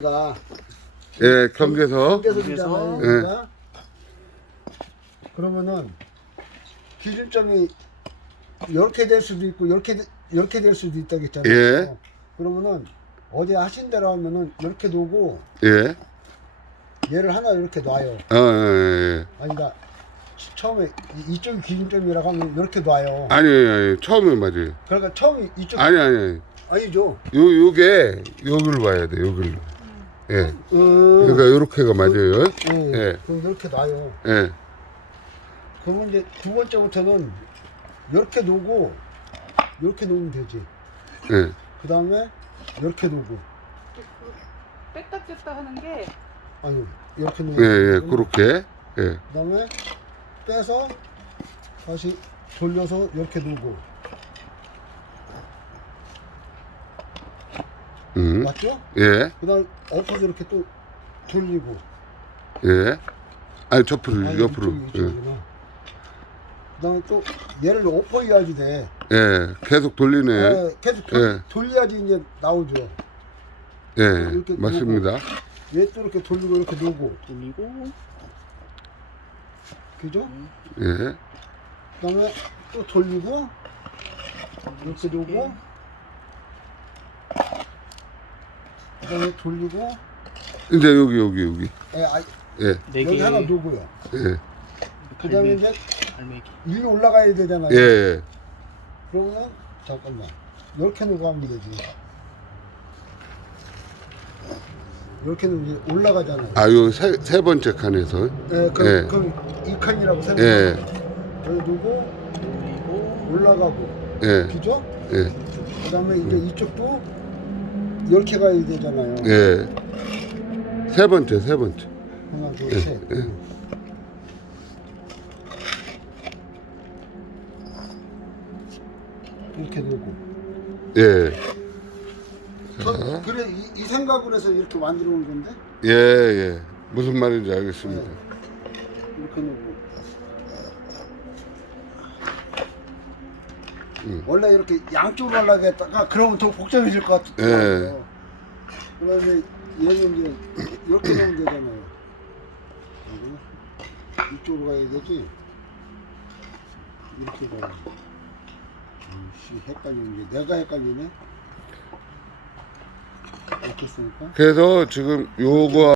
가 예, 경계석. 경계서 주잖아요. 예. 그러니까 그러면은 기준점이 이렇게 될 수도 있고 이렇게 이렇게 될 수도 있다고 했잖아요. 예. 그러면은 어제 하신 대로 하면은 이렇게 놓고 예. 얘를 하나 이렇게 놔요. 어, 예, 예. 아니 그러니까 치- 처음에 이- 이쪽이 기준점이라고 하면 이렇게 놔요. 아니, 아니, 처음에 맞아요. 그러니까 처음에 이쪽 아니, 아니, 아니. 아니죠. 요, 요게, 여기로 봐야 돼, 여기로. 예. 음, 그러니까 요렇게가 맞아요. 예. 예. 그럼 이렇게 놔요. 예. 그러면 이제 두 번째부터는 이렇게 놓고 이렇게 놓으면 되지. 예. 그 다음에 이렇게 놓고 뺐다 뺐다 하는 게 아니 이렇게 예, 놓고 예, 그렇게. 예. 그 다음에 빼서 다시 돌려서 이렇게 놓고 음. 맞죠? 예. 그 다음 엎어서 이렇게 또 돌리고 예. 아니, 옆으로, 아니, 옆으로. 이쪽이, 이쪽이구나. 그 다음에 또 얘를 엎어야지 돼 예. 예. 계속 돌리네. 예, 계속 돌, 예. 돌려야지 이제 나오죠 예. 이렇게 맞습니다. 얘 또 이렇게 돌리고 이렇게 놓고 돌리고 그죠? 예. 그 다음에 또 돌리고 이렇게 놓고 그 다음에 돌리고 이제 여기, 여기, 여기. 에, 아, 예. 네 여기 개 하나 놓고요 예. 그 다음에 이제 갈매기 위로 올라가야 되잖아요 예. 예. 그러면 잠깐만 이렇게 놓고 하면 되지 이렇게 놓으면 이제 올라가잖아요 아, 요 세, 세 번째 칸에서. 예, 그, 예. 그럼 이 칸이라고 생각해 예. 여기 놓고 돌리고 올라가고 예. 그죠? 예. 그 다음에 이제 이쪽도 이렇게 가야 되잖아요 예. 세 번째, 세 번째. 하나 예, 둘셋 이렇게 놓고 예. 저, 그래 이, 이 생각을 해서 이렇게 만들어 놓은 건데 예, 예. 무슨 말인지 알겠습니다. 이렇게 놓고 음. 원래 이렇게 양쪽으로 하려고 했다가 그러면 더 복잡해질 것 예. 같아요 그다음에 얘는 이제 이렇게 놓으면 되잖아요. 이쪽으로 가야 되지? 이렇게 가야 돼. 아이씨 헷갈리는 게 내가 헷갈리네? 이렇게 쓰니까? 그래서 지금 요거